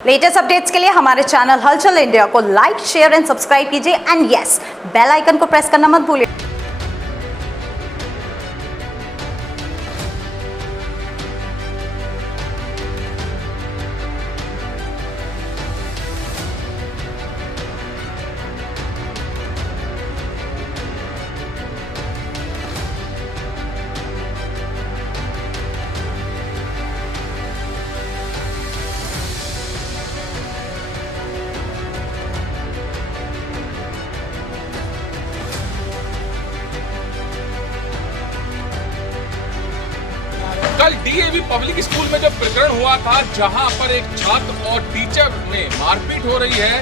Latest updates के लिए हमारे चैनल हलचल इंडिया को लाइक, शेयर एंड सब्सक्राइब कीजिए एंड यस, बेल आइकन को प्रेस करना मत भूलिए। कल डीएवी पब्लिक स्कूल में जो प्रकरण हुआ था, जहां पर एक छात्र और टीचर में मारपीट हो रही है,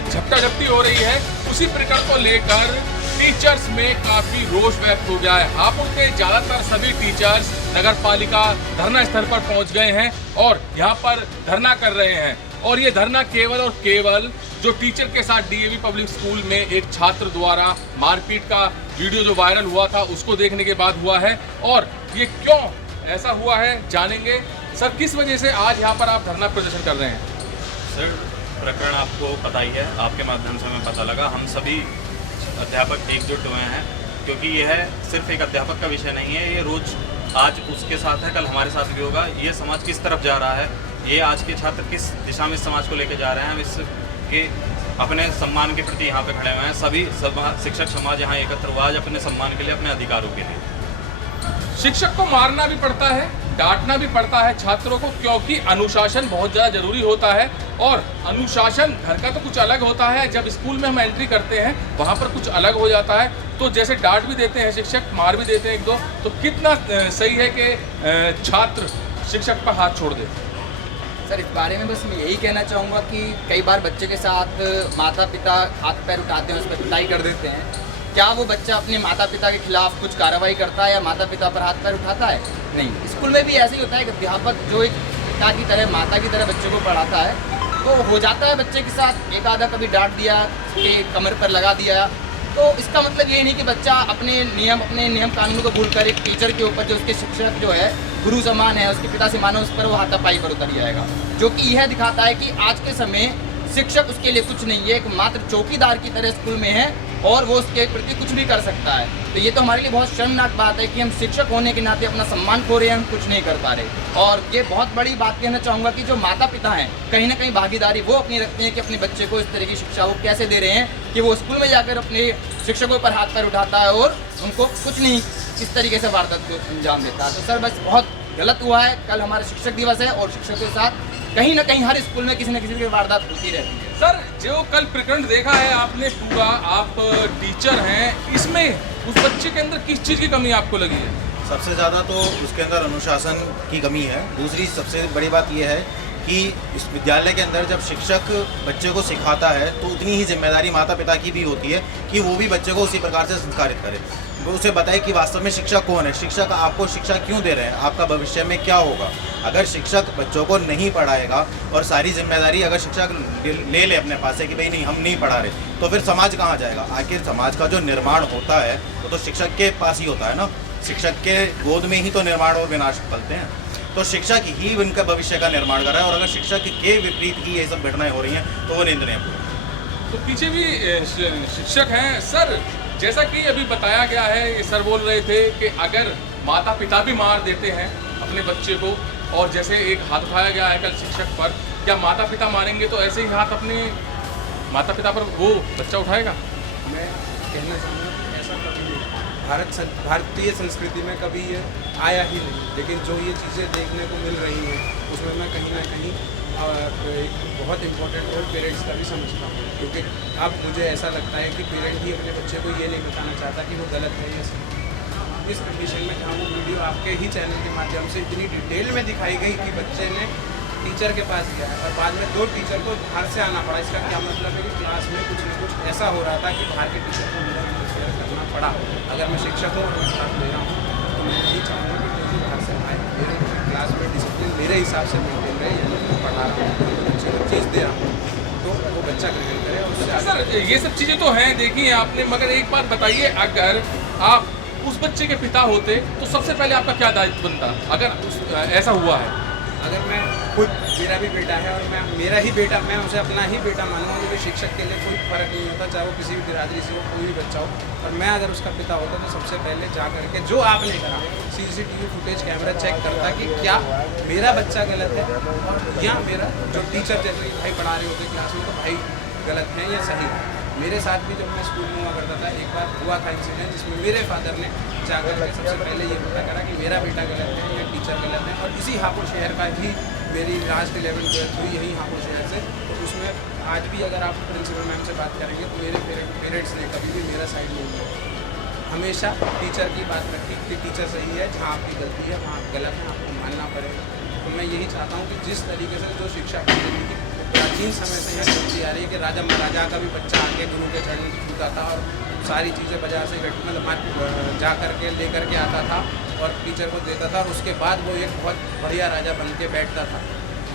झपटा झपटी हो रही है, उसी प्रकरण को लेकर टीचर्स में काफी रोष व्यक्त हो गया है। हापुड़ के ज्यादातर सभी टीचर्स नगर पालिका धरना स्थल पर पहुंच गए हैं और यहां पर धरना कर रहे हैं। और ये धरना केवल और केवल जो टीचर के साथ डीएवी पब्लिक स्कूल में एक छात्र द्वारा मारपीट का वीडियो जो वायरल हुआ था, उसको देखने के बाद हुआ है। और ये क्यों ऐसा हुआ है जानेंगे। सर, किस वजह से आज यहाँ पर आप धरना प्रदर्शन कर रहे हैं? सर, प्रकरण आपको पता ही है, आपके माध्यम से हमें पता लगा। हम सभी अध्यापक एकजुट हुए हैं क्योंकि यह सिर्फ एक अध्यापक का विषय नहीं है। ये रोज आज उसके साथ है, कल हमारे साथ भी होगा। ये समाज किस तरफ जा रहा है, ये आज के छात्र किस दिशा में इस समाज को लेकर जा रहे हैं, हम इसके अपने सम्मान के प्रति यहाँ पे खड़े हुए हैं। सभी शिक्षक समाज यहाँ एकत्र हुआ आज अपने सम्मान के लिए, अपने अधिकारों के लिए। शिक्षक को मारना भी पड़ता है, डांटना भी पड़ता है छात्रों को, क्योंकि अनुशासन बहुत ज़्यादा जरूरी होता है। और अनुशासन घर का तो कुछ अलग होता है, जब स्कूल में हम एंट्री करते हैं वहाँ पर कुछ अलग हो जाता है। तो जैसे डांट भी देते हैं शिक्षक, मार भी देते हैं एक दो, तो कितना सही है कि छात्र शिक्षक पर हाथ छोड़ दे? सर, इस बारे में बस मैं यही कहना चाहूँगा कि कई बार बच्चे के साथ माता पिता हाथ पैर उठाते हैं, उस पर पिटाई कर देते हैं। क्या वो बच्चा अपने माता पिता के खिलाफ कुछ कार्रवाई करता है या माता पिता पर हाथ पैर उठाता है? नहीं। स्कूल में भी ऐसे ही होता है कि अध्यापक जो एक पिता की तरह, माता की तरह बच्चों को पढ़ाता है, तो हो जाता है बच्चे के साथ एक आधा कभी डांट दिया, उसके कमर पर लगा दिया। तो इसका मतलब ये नहीं कि बच्चा अपने नियम कानून को भूलकर एक टीचर के ऊपर, जो उसके शिक्षक जो है गुरु समान है, उसके पिता समान है, उस पर वो हाथापाई पर उतर जाएगा। जो कि यह दिखाता है कि आज के समय शिक्षक उसके लिए कुछ नहीं है, एक मात्र चौकीदार की तरह स्कूल में है और वो उसके प्रति कुछ भी कर सकता है। तो ये तो हमारे लिए बहुत शर्मनाक बात है कि हम शिक्षक होने के नाते अपना सम्मान खो रहे हैं, हम कुछ नहीं कर पा रहे। और ये बहुत बड़ी बात कहना चाहूँगा कि जो माता पिता हैं, कहीं ना कहीं भागीदारी वो अपनी रखते हैं कि अपने बच्चे को इस तरह की शिक्षा वो कैसे दे रहे हैं कि वो स्कूल में जाकर अपने शिक्षकों पर हाथ पैर उठाता है और उनको कुछ नहीं इस तरीके से वारदात को अंजाम देता है। तो सर, बस बहुत गलत हुआ है। कल हमारा शिक्षक दिवस है और शिक्षक के साथ कहीं ना कहीं हर स्कूल में किसी न किसी की वारदात होती रहती है। सर, जो कल प्रकरण देखा है आपने पूरा, आप टीचर हैं, इसमें उस बच्चे के अंदर किस चीज़ की कमी आपको लगी है? सबसे ज़्यादा तो उसके अंदर अनुशासन की कमी है। दूसरी सबसे बड़ी बात यह है कि इस विद्यालय के अंदर जब शिक्षक बच्चे को सिखाता है तो उतनी ही जिम्मेदारी माता पिता की भी होती है कि वो भी बच्चे को उसी प्रकार से संस्कारित करे। वो उसे बताए कि वास्तव में शिक्षक कौन है, शिक्षक आपको शिक्षा क्यों दे रहे हैं, आपका भविष्य में क्या होगा। अगर शिक्षक बच्चों को नहीं पढ़ाएगा और सारी जिम्मेदारी अगर शिक्षक ले ले अपने पास है कि भाई नहीं, हम नहीं पढ़ा रहे, तो फिर समाज कहाँ जाएगा? आखिर समाज का जो निर्माण होता है वो तो शिक्षक के पास ही होता है ना। शिक्षक के गोद में ही तो निर्माण और विनाश फलते हैं। तो शिक्षक ही उनका भविष्य का निर्माण कर रहा है और अगर शिक्षक के विपरीत ही ये सब घटनाएं हो रही हैं तो वो निंदनीय है। तो पीछे भी शिक्षक हैं। सर, जैसा कि अभी बताया गया है, सर बोल रहे थे कि अगर माता पिता भी मार देते हैं अपने बच्चे को, और जैसे एक हाथ उठाया गया है कल शिक्षक पर, क्या माता पिता मारेंगे तो ऐसे ही हाथ अपने माता पिता पर वो बच्चा उठाएगा? मैं कहना चाहूँगा कि ऐसा कभी नहीं, भारतीय संस्कृति में कभी ये आया ही नहीं। लेकिन जो ये चीज़ें देखने को मिल रही हैं उसमें मैं कहीं ना कहीं एक बहुत इम्पोर्टेंट रोल पेरेंट्स का भी समझता हूँ, क्योंकि अब मुझे ऐसा लगता है कि पेरेंट ही अपने बच्चे को ये नहीं बताना चाहता कि वो गलत है या सही। इस कंडीशन में जहाँ वो वीडियो आपके ही चैनल के माध्यम से इतनी डिटेल में दिखाई गई कि बच्चे ने टीचर के पास गया है और बाद में 2 टीचर को बाहर से आना पड़ा। इसका क्या मतलब है कि क्लास में कुछ न कुछ ऐसा हो रहा था कि बाहर के टीचर को मेरा इंटरफेयर करना पड़ा। अगर मैं शिक्षक हूँ और मैं क्लास ले रहा हूँ तो मैं यही चाहूँगा कि कोई बाहर से आए, मेरे क्लास में डिसिप्लिन मेरे हिसाब से मेंटेन रहे, यानी मैं पढ़ा रहा हूँ, बच्चे को चीज़ दे रहा हूँ तो वो बच्चा ग्रहण करे। और सर, ये सब चीज़ें तो हैं देखी हैं आपने, मगर एक बात बताइए, अगर आप उस बच्चे के पिता होते तो सबसे पहले आपका क्या दायित्व बनता अगर ऐसा हुआ है? अगर मैं खुद, मेरा भी बेटा है और मेरा ही बेटा, मैं उसे अपना ही बेटा मानूंगा, क्योंकि शिक्षक के लिए कोई फ़र्क नहीं होता, चाहे वो किसी भी बिरादरी से हो, कोई भी बच्चा हो। और मैं अगर उसका पिता होता तो सबसे पहले जा करके जो आपने करा, CCTV फुटेज कैमरा चेक करता कि क्या मेरा बच्चा गलत है और या मेरा जो टीचर जैसे भाई पढ़ा रहे होते क्लास में तो भाई गलत है या सही है। मेरे साथ भी जब मैं स्कूल में हुआ करता था, एक बार हुआ था इंसिडेंट जिसमें मेरे फादर ने जाकर के सबसे पहले ये पता करा कि मेरा बेटा गलत है या टीचर गलत है। और इसी हापुड़ शहर का ही मेरी लास्ट 11th 12th हुई यही हापुड़ शहर से। तो उसमें आज भी अगर आप प्रिंसिपल मैम से बात करेंगे तो मेरे पेरेंट्स ने कभी भी मेरा साइड नहीं लिया, हमेशा टीचर की बात रखी कि टीचर सही है, जहाँ आपकी गलती है वहाँ गलत है, आपको मानना पड़ेगा। तो मैं यही चाहता हूँ कि जिस तरीके से जो शिक्षा पद्धति की प्राचीन समय से यहाँ चलती आ रही है कि राजा महाराजा का भी बच्चा आके गुरु के चरण छूता था और सारी चीज़ें बाजार से मतलब जा करके ले करके आता था और टीचर को देता था और उसके बाद वो एक बहुत बढ़िया राजा बन के बैठता था।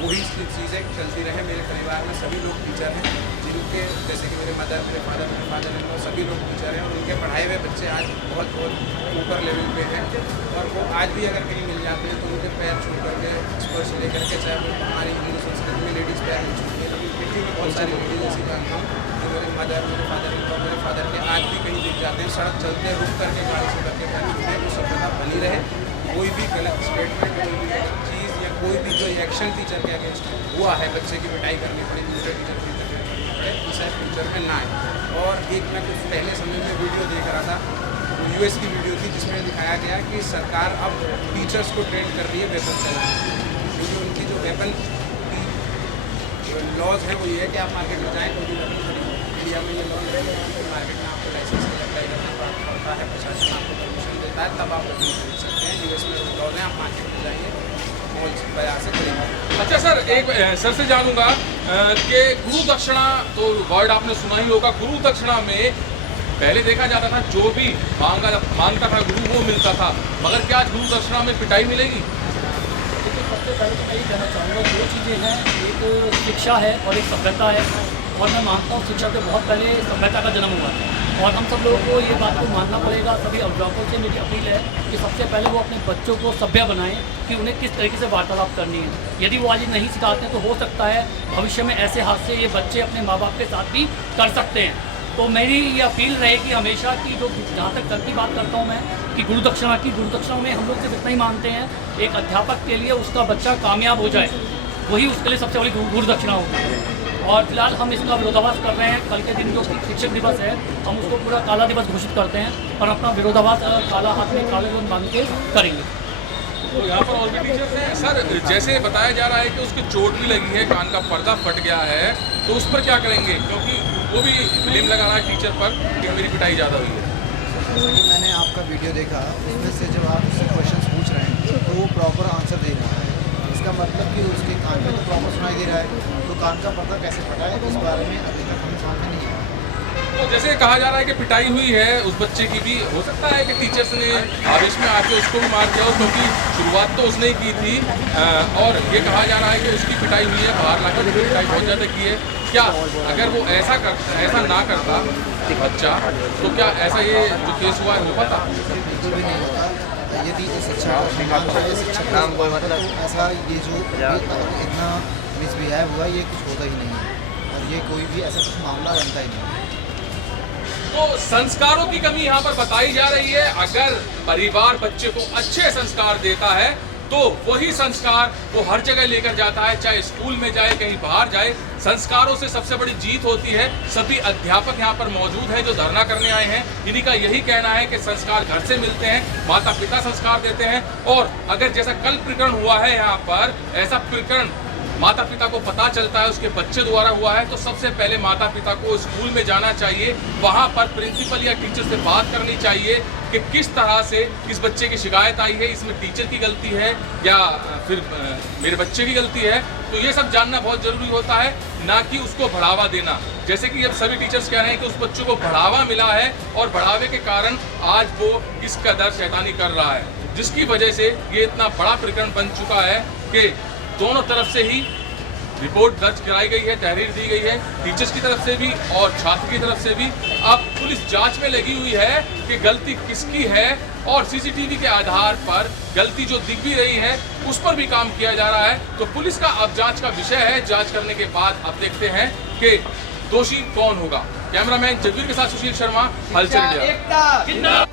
वही चीज़ें चलती रहे। मेरे परिवार में सभी लोग टीचर हैं, जिनके जैसे कि मेरे मदर, मेरे फादर हैं, वो सभी लोग टीचर हैं और उनके पढ़ाए हुए बच्चे आज बहुत ऊपर लेवल पे हैं। और वो आज भी अगर कहीं मिल जाते हैं तो उनके पैर छू करके स्पर्श ले करके, चाहे वो हमारी हिंदू संस्कृति में लेडीज़ पैर नहीं छूती है, लेकिन पृथ्वी में बहुत सारी लेडीज़ ऐसी जानता हूँ जो मेरे मदर, मेरे फादर के आज भी कहीं दिख जाते हैं, सड़क चलते रुक करके गाड़ी से करके पैर छूते हैं। वो सभ्यता बनी रहे, कोई भी गलत स्टेटमेंट, कोई भी चीज़ या कोई भी जो एक्शन टीचर के अगेंस्ट हुआ है, बच्चे की पिटाई करनी पड़ी, दूसरे टीचर की करनी पड़े, इस फ्यूचर में ना आए। और एक मैं कुछ पहले समय में वीडियो देख रहा था, वो US की वीडियो थी जिसमें दिखाया गया कि सरकार अब टीचर्स को ट्रेन कर रही है वेपन चलाने, क्योंकि उनकी जो वेपन की लॉज है वो ये है कि आप मार्केट में जाएँ तो भी वेपन खरीदें। इंडिया में ये लॉ है कि मार्केट में आपको लाइसेंस अप्लाई करना पड़ता है, प्रशासन आपको परमिशन देता है, तब आप वेपन खरीद सकते हैं। US में लॉज है, आप मार्केट में जाइए मॉल बाजार से खरीदें। अच्छा सर, एक सर से जानूंगा कि गुरु दक्षिणा तो वर्ड आपने सुना ही होगा। गुरु दक्षिणा में पहले देखा जाता था जो भी मांगता था गुरु वो मिलता था, मगर क्या आज गुरु दक्षिणा में पिटाई मिलेगी? देखिए, सबसे पहले तो मैं ये कहना चाहूँगा, दो चीज़ें हैं, एक शिक्षा है और एक सभ्यता है। और मैं मानता हूँ शिक्षा से बहुत पहले सभ्यता का जन्म हुआ है और हम सब लोगों को ये बात को मानना पड़ेगा। सभी अभिभावकों से मेरी अपील है कि सबसे पहले वो अपने बच्चों को सभ्य बनाएं कि उन्हें किस तरीके से वार्तालाप करनी है। यदि वो आज नहीं सिखाते हैं तो हो सकता है भविष्य में ऐसे हादसे ये बच्चे अपने माँ बाप के साथ भी कर सकते हैं। तो मेरी ये अपील रहेगी हमेशा कि जो जहाँ तक कल की बात करता हूँ मैं कि गुरु दक्षिणा में हम लोग सिर्फ इतना ही मानते हैं, एक अध्यापक के लिए उसका बच्चा कामयाब हो जाए वही उसके लिए सबसे बड़ी गुरु दक्षिणा होती है। और फिलहाल हम इसका विरोधाभास कर रहे हैं। कल के दिन जो शिक्षक दिवस है हम उसको पूरा काला दिवस घोषित करते हैं और अपना विरोधाभास काला हाथ में काले रंग बांध के करेंगे। तो यहाँ पर और भी टीचर्स हैं सर, जैसे बताया जा रहा है कि उसकी चोट भी लगी है, कान का पर्दा फट गया है, तो उस पर क्या करेंगे? क्योंकि वो भी ब्लेम लगा रहा है टीचर पर कि मेरी पिटाई ज़्यादा हुई है। जैसे कि मैंने आपका वीडियो देखा, उसमें से जब आप उससे क्वेश्चंस पूछ रहे हैं तो वो प्रॉपर आंसर दे रहा है। इसका मतलब कि उसके कान में तो प्रॉपर सुनाई दे रहा है, तो कान का पर्दा कैसे फटा है इस बारे में अभी तक हमें सामने नहीं आया। तो जैसे कहा जा रहा है कि पिटाई हुई है उस बच्चे की भी, हो सकता है कि टीचर्स ने आवेश में आके उसको भी मार दिया हो, क्योंकि शुरुआत तो उसने ही की थी। और ये कहा जा रहा है कि उसकी पिटाई हुई है, बाहर लाकर उसकी पिटाई बहुत ज़्यादा की है। क्या अगर वो ऐसा ना करता बच्चा तो क्या ऐसा ये जो केस हुआ है हो पाता? बिल्कुल भी नहीं होता। यदि शिक्षक ऐसा ये जो इतना मिसबिहेव हुआ ये कुछ होता ही नहीं है और ये कोई भी ऐसा कुछ मामला बनता ही नहीं है। तो संस्कारों की कमी यहाँ पर बताई जा रही है। अगर परिवार बच्चे को अच्छे संस्कार देता है तो वही संस्कार वो हर जगह लेकर जाता है, चाहे स्कूल में जाए, कहीं बाहर जाए। संस्कारों से सबसे बड़ी जीत होती है। सभी अध्यापक यहाँ पर मौजूद हैं जो धरना करने आए हैं। इन्हीं का यही कहना है कि संस्कार घर से मिलते हैं, माता पिता संस्कार देते हैं। और अगर जैसा कल प्रकरण हुआ है यहाँ पर, ऐसा प्रकरण माता पिता को पता चलता है उसके बच्चे द्वारा हुआ है, तो सबसे पहले माता पिता को स्कूल में जाना चाहिए, वहाँ पर प्रिंसिपल या टीचर से बात करनी चाहिए कि किस तरह से इस बच्चे की शिकायत आई है, इसमें टीचर की गलती है या फिर मेरे बच्चे की गलती है। तो ये सब जानना बहुत ज़रूरी होता है, ना कि उसको बढ़ावा देना। जैसे कि अब सभी टीचर्स कह रहे हैं कि उस बच्चे को बढ़ावा मिला है और बढ़ावे के कारण आज वो इस कदर शैतानी कर रहा है, जिसकी वजह से ये इतना बड़ा प्रकरण बन चुका है कि दोनों तरफ से ही रिपोर्ट दर्ज कराई गई है, तहरीर दी गई है, टीचर्स की तरफ से भी और छात्र की तरफ से भी। अब पुलिस जांच में लगी हुई है कि गलती किसकी है और सीसीटीवी के आधार पर गलती जो दिख भी रही है उस पर भी काम किया जा रहा है। तो पुलिस का अब जांच का विषय है। जांच करने के बाद अब देखते हैं कि दोषी कौन होगा। कैमरामैन जगवीर के साथ सुशील शर्मा, हलचल इंडिया।